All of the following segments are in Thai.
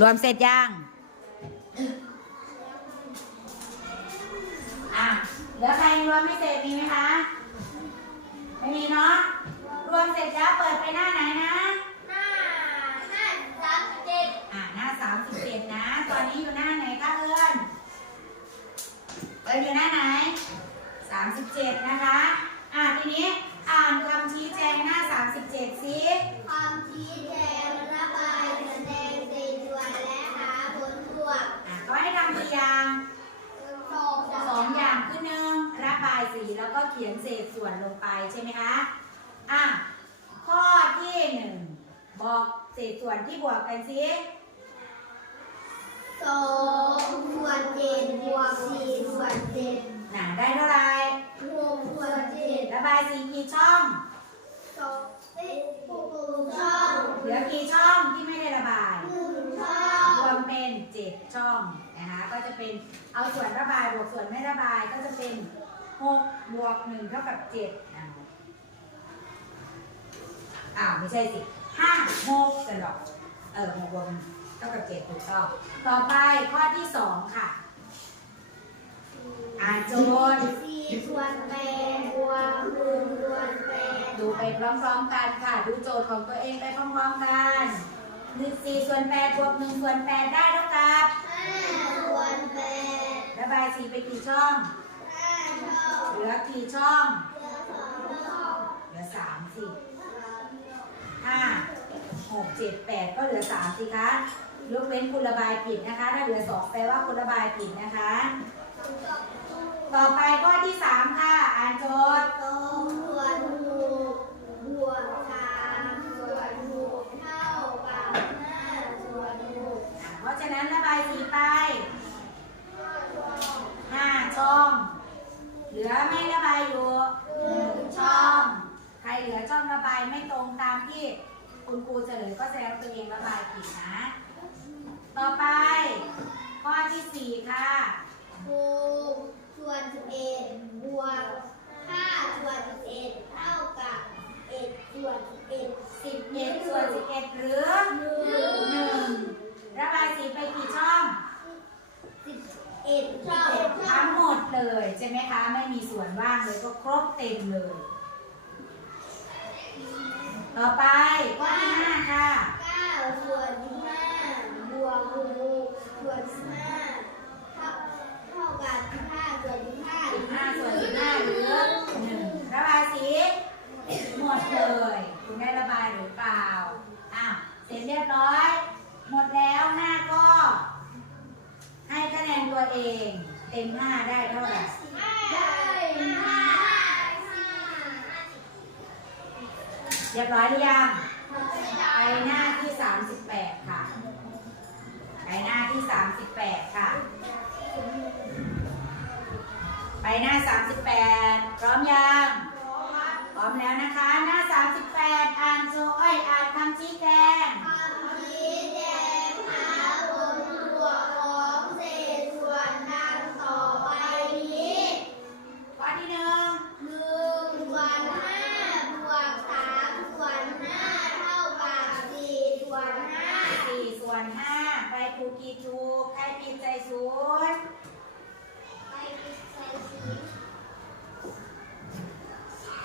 รวมเสร็จยังอะเหลือใครรวมไม่เสร็จมีไหมคะ ไม่มีเนาะ รวมเสร็จแล้วเปิดไปหน้าไหนนะ หน้าห้าสามเจ็ดอะหน้าสามสิบเจ็ดนะ ตอนนี้อยู่หน้าไหนคะเอิญเอิญอยู่หน้าไหนสามสิบเจ็ดนะคะ อะทีนี้อ่านคำชี้แจงหน้าสามสิบเจ็ดสิความชี้แจงระบายแสดงเศษส่วนและหาผลบวก อะก็ให้ทำตัวอย่าง สอง สองอย่างคือหนึ่งระบายสีแล้วก็ เขียนเศษส่วนลงไปใช่ไหมคะ อะ ข้อที่หนึ่งบอกเศษส่วนที่บวกกันสิสองส่วนเจ็ดบวกสี่ส่วนเจ็ดหนาได้เท่าไหร่หกส่วนเจ็ดระบายสีกี่ช่องสองเอ้ยหกช่อง เหลือกี่ช่องที่ไม่ได้ระบายหนึ่งช่อรงวมเป็นเจ็ดช่องนะคะ ก็จะเป็นเอาส่วนระบายบวกส่วนไม่ระบายก็จะเป็น หกบวกหนึ่งเท่ากับเจ็ดอะอ้าวไม่ใช่สิห้าหกกันหรอกเออหกบวกหนึ่งเท่ากับเจ็ดถูกต้อง ต่อไปข้อที่สองค่ะ อ่านโจทย์ สี่ส่วนแปดบวกหนึ่งส่วนแปดดูไปพร้อมๆกันค่ะ ดูโจทย์ของตัวเองไปพร้อมๆกันหนึ่งสี่ส่วนแปดบวกหนึ่งส่วนแปดได้เท่ากับห้าส่วนแปดระบายสีไปกี่ช่องห้าช่องเหลือ กี่ช่อง เหลือสามสิห้าหกเจ็ดแปดก็เหลือสามสิคะยกเว้นคุณระบายผิดนะคะ ถ้าเหลือสองแปลว่าคุณระบายผิดนะคะ ต่อไปข้อที่สามค่ะอ่านโจทย์เพราะฉะนั้นระบายสีไปห้าช่อง เหลือไม่ระบายอยู่หนึ่งช่อง ใครเหลือช่องระบายไม่ตรงตามที่คุณครูเฉลยก็แสดงว่าตัวเองระบายผิดนะ ต่อไป ข้อที่สี่ค่ะหกส่วนสิบเอ็ดบวกห้าส่วนสิบเอ็ดเท่ากับเอ็ดส่วนสิบเอ็ดสิบเอ็ดส่วนสิบเอ็ดหรือหนึ่งระบายสีไปกี่ช่องสิบ เอ็ดช่องทั้งหมดเลยใช่ไหมคะ ไม่มีส่วนว่างเลยก็ครบเต็มเลย ต่อไปข้อที่ห้าค่ะ 38 ค่ะ ไปหน้า 38 พร้อมยัง พร้อมแล้วนะคะ หน้า 38 อ่านโซอ้อย อ่านคำชี้แจง ถูกกี่ถูก ใครผิดใจศูนย์ไปปิดใส่สี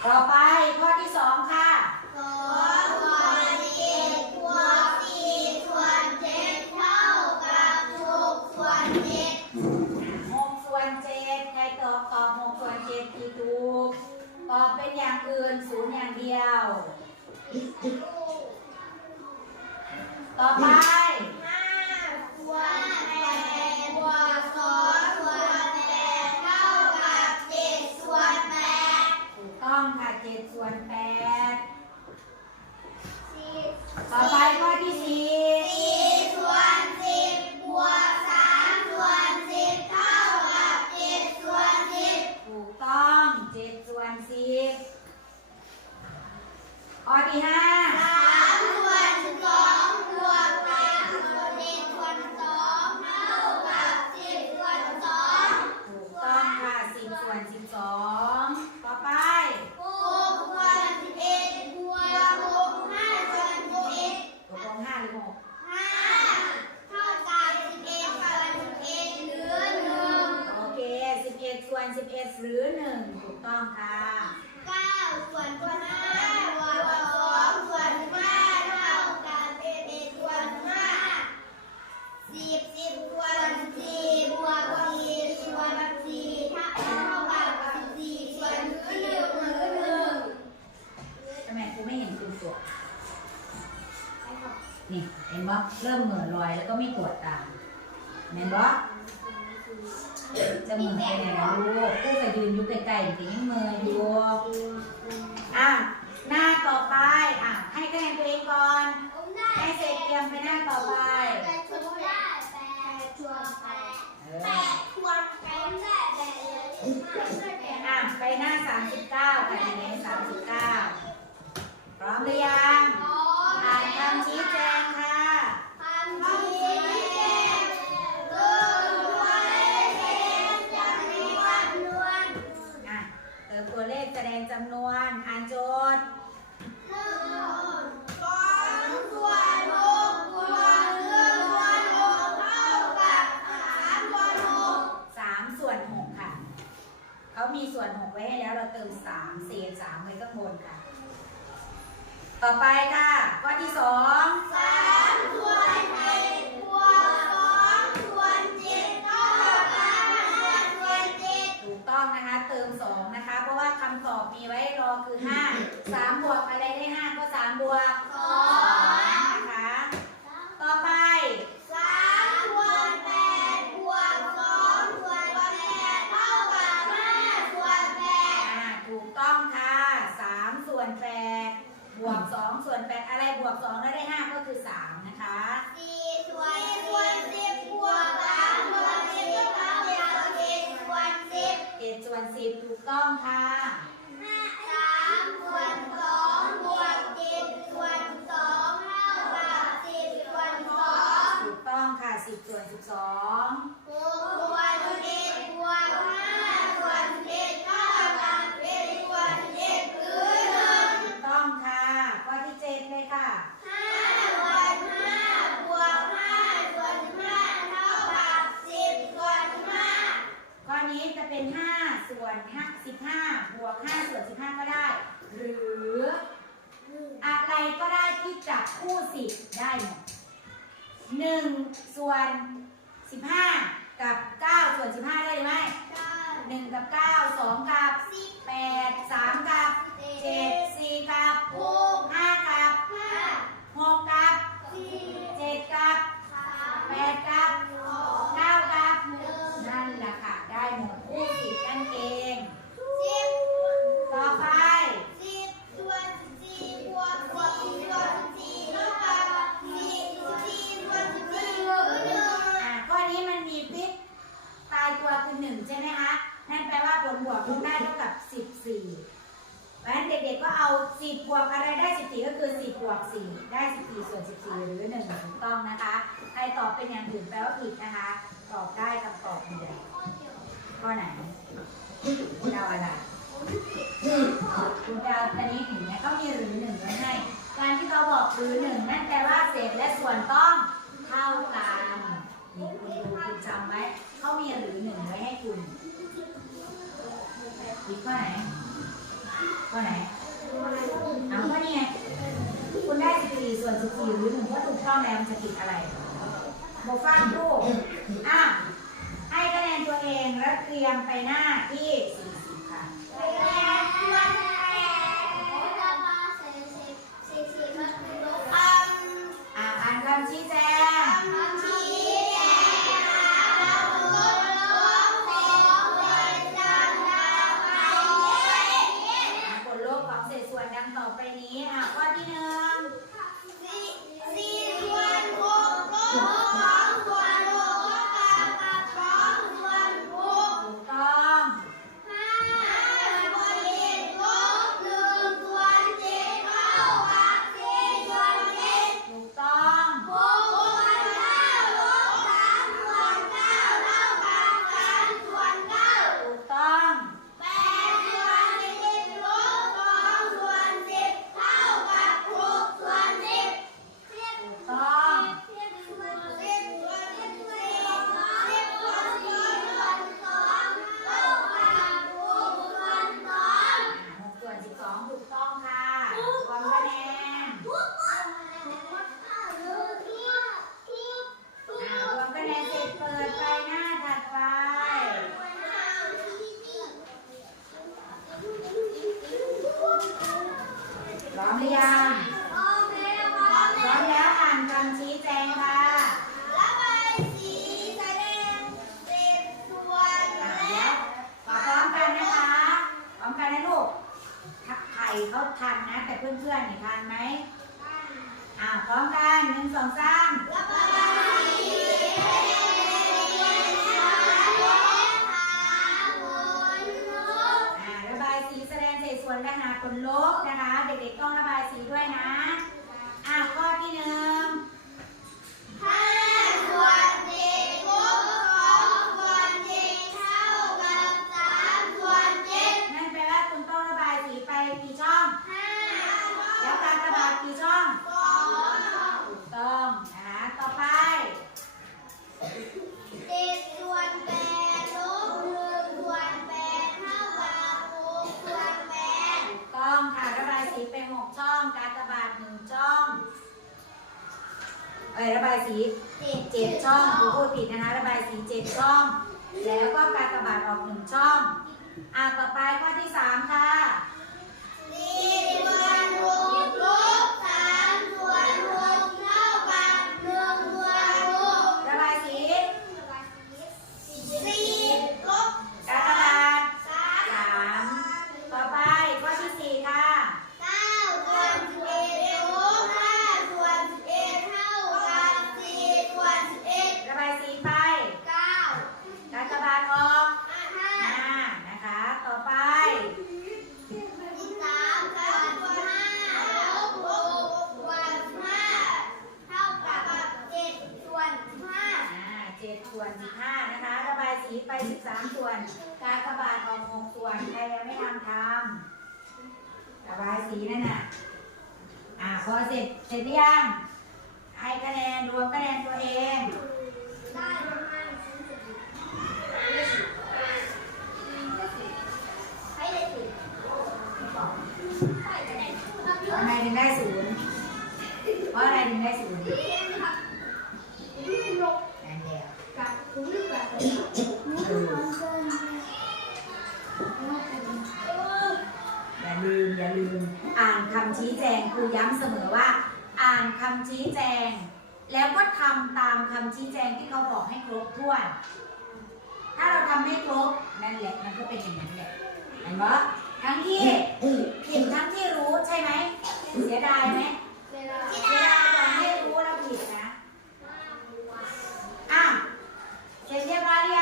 ต่อไปข้อที่สองค่ะ สองส่วนเจ็ดบวกสี่ส่วนเจ็ดเท่ากับหกส่วนเจ็ด6ส่วน7ใครตอบตอบ6ส่วน7ผิดถูก ตอบเป็นอย่างอื่นศูนย์อย่างเดียว ต่อไป ห้าส่วนแปดบวกสองส่วนแปดเท่ากับเจ็ดส่วนแปด ถูก ต้องค่ะ7ส่วน8สี่ต่อไปข้อที่สี่สี่ส่วนสิบบวกสามส่วนสิบเท่ากับเจ็ดส่วนสิบถูกต้อง7ส่วน10ข้อที่ห้า สามส่วนสิบสองบวกสามส่วนเจ็ดส่วนสองเท่ากับสิบส่วนสอง ถูกต้องค่ะ10ส่วน 12 ต่อไป หกส่วนสิบเอ็ดบวกหกห้าส่วนสิบเอ็ด ตกลง5หรือ6 ห้าเท่า วดนี่เห็นบ่เริ่มเหม่อยแล้วก็ไม่ปวดตามเห็นบ่จะม่อไปไหนล่ะลูกกูก็ยืนยู่ใกลๆแต่ยังเหม่ออยู่อะหน้าต่อไปอะให้คะแนนตัวเองก่อน ให้เสร็จเตรียมไปหน้าต่อไปเอออะไปหน้า39ค่ะทีนี้39พร้อมหรือยังอ่านคำชี้แจงค่ะ อะเติมตัวเลขแสดงจำนวน อ่านโจทย์ 3 ส่วน 6 ค่ะ เขามีส่วน 6 ไว้ให้แล้วเราเติม 3 เศษ3ไว้ข้างบนค่ะ ต่อไปค่ะข้อที่ 2 ถูกต้องนะคะ เติม 2 นะคะ เพราะว่าคำตอบ มีไว้รอคือ 5 3 บวกอะไรได้ 5 ก็ 3 บวก results 1 ส่วน 15 กับ 9 ส่วน 15 ได้หรือไม่1กับ 9 2 กับ 8 3 กับ 7 4 กับ5กับ 6 กับ 7 กับ 8 กับ 9 กับ นั่นแหละค่ะ ได้หมดคู่สิบนั่นเอง ต่อไป อ่าข้อนี้มันมีพิษตายตัวคือหนึ่ง ใช่ไหมคะ นั่นแปลว่าผลบวกต้องได้เท่ากับ 14เพราะฉะนั้นเด็กๆก็เอา 10บวกอะไรได้ 14 ก็คือ 10บวก4ได้ 14 ส่วน 14 หรือ1ถูกต้องนะคะ ใครตอบเป็นอย่างอื่นแปลว่าผิดนะคะ ตอบได้คำตอบเดียวข้อไหนคุณเอาอะไรคุณจะอาอันนี้เห็นไหมเขามีหรือหนึ่งไว้ให้ การที่เขาบอกหรือหนึ่งนั่นแปลว่าเศษและส่วนต้องเท่ากันนี่คุณดูคุณจำไว้ เขามีหรือหนึ่งไว้ให้คุณอีกข้อไหนข้อไหนเอาข้อนี้ไงคุณได้14ส่วน14หรือหนึ่งก็ถูกต้องแล้วมันจะผิดอะไรโบฟังลูกอะให้คะแนนตัวเองและเตรียมไปหน้าที่40ค่ะ ดังต่อไปนี้ค่ะที่หนึ่งถูกต้อง ถูกต้องถูกต้อง ถูกต้องอ่าหกส่วนสิบสองถูกต้องค่ะความคะแนนอ่ารวมคะแนนเสร็จเปิดไปหน้าถัดไป พร้อมหรือยัง ร้อมแล้วอ่านคำชี้แจงค่ะ ระบายสีแสดงเป็นส่วน อ่า และ แล้วขอพร้อมกันนะคะพร้อมกันนะลูกถ้าใครเขา ทันนะ แต่เพื่อนๆนี่ทันไหมอ่าพร้อมกันหนึ่งสองสามระบายสีแสดงเป็นส่วนและหาผลลบอ่าระบายสีแสดงเศษส่วนและหาผลลบนะคะ เด็กๆต้องระบายสีด้วยนะอ่าข้อที่หนึ่ง ระบายสีเจ็ดช่องครูพูดผิดนะคะ ระบายสีเจ็ดช่อง แล้วก็การกระบาดออกหนึ่งช่อง อ่าต่อไปข้อที่สามค่ะ สี่ส่วนหกลบสามส่วนหกเท่ากับหนึ่งส่วนหก ระบายสี สี่ลบ การระบาด สาม สามต่อไปข้อที่สี่ค่ะ เก้าส่วนสิบเอ็ดลบห้าส่วนสิบเอ็ดเท่ากับสี่ส่วนสิบเอ็ด ระบายสีไป เก้า การระบาดออก ห้า ห้านะคะ ต่อไป สิบสามส่วนห้าลบหกส่วนห้าเท่ากับเจ็ดส่วนห้า อ่าเจ็ดส่วนสิบห้านะคะ ระบายสี ไปสิบสามส่วน การกระบาดออกหกส่วน ใครยังไม่ทำทำระบายสีนั่นน่ะ อ่าพอเสร็จเสร็จหรือยังให้คะแนนรวมคะแนนตัวเอง ได้ประมาณให้ได้สิให้ได้ทำไมถึงได้ศูนย์เพราะอะไรถึงได้ศูนย์ ครับ นั่นเดียว กับคุณลูกแบบ อย่าลืม อย่าลืม อ่านคำชี้แจงค รูย้ำเสมอว่า อ่านคำชี้แจง แล้วก็ทำตามคำชี้แจงที่เขาบอกให้ครบถ้วน ถ้าเราทำไม่ครบนั่นแหละมันก็เป็นอย่างนั้นแหละเห็นปะทั้งที่ผิดทั้งที่รู้ใช่ไหมเสียดายไหมเวลาเสียดายตอนไม่รู้แล้วผิดนะอะเสร็จเรียบร้อย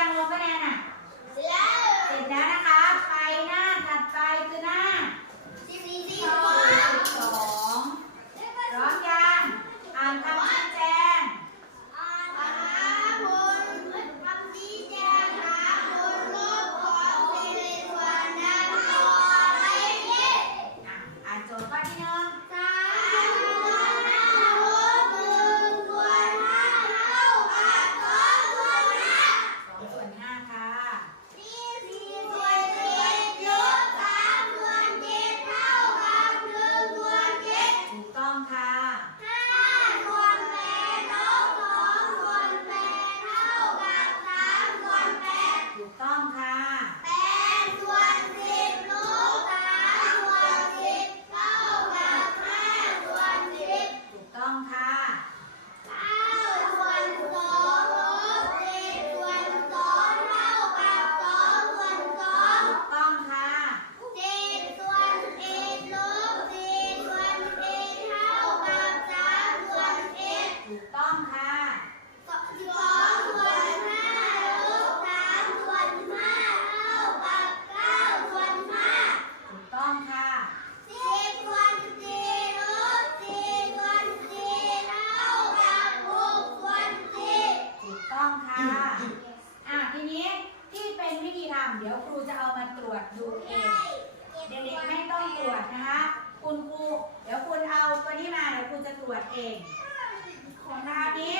คราวนี้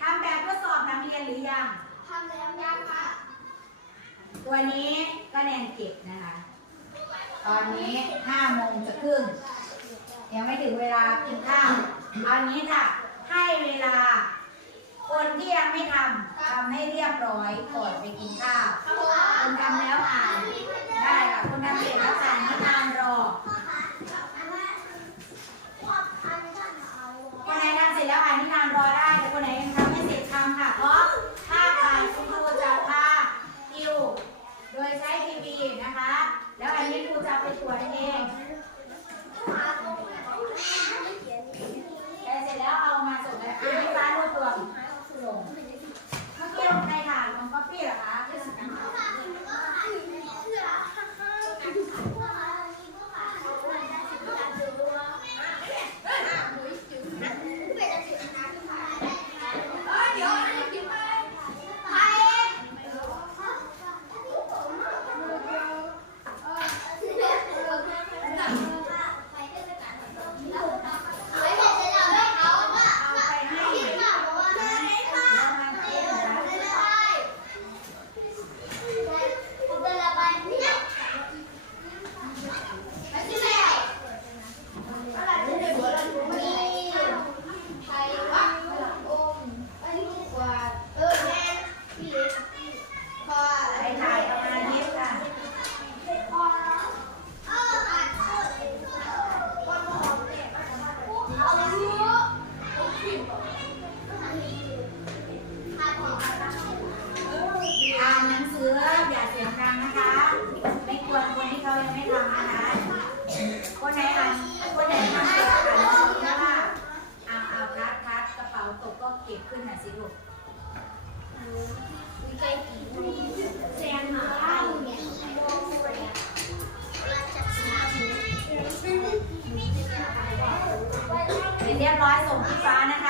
ทำแบบทดสอบนักเรียนหรือยัง ทำแล้วยังคะตัวนี้คะแนนเก็บนะคะ ตอนนี้5โมงจะครึ่งยังไม่ถึงเวลากินข้าวเอางี้ค่ะ ให้เวลา คนที่ยังไม่ทำทำให้เรียบร้อยก่อนไปกินข้าวคุณทำแล้วอ่านได้ค่ะคุณทำเสร็จแล้วอ่านนิทานร เรียบร้อยส่งที่ฟ้านะคะ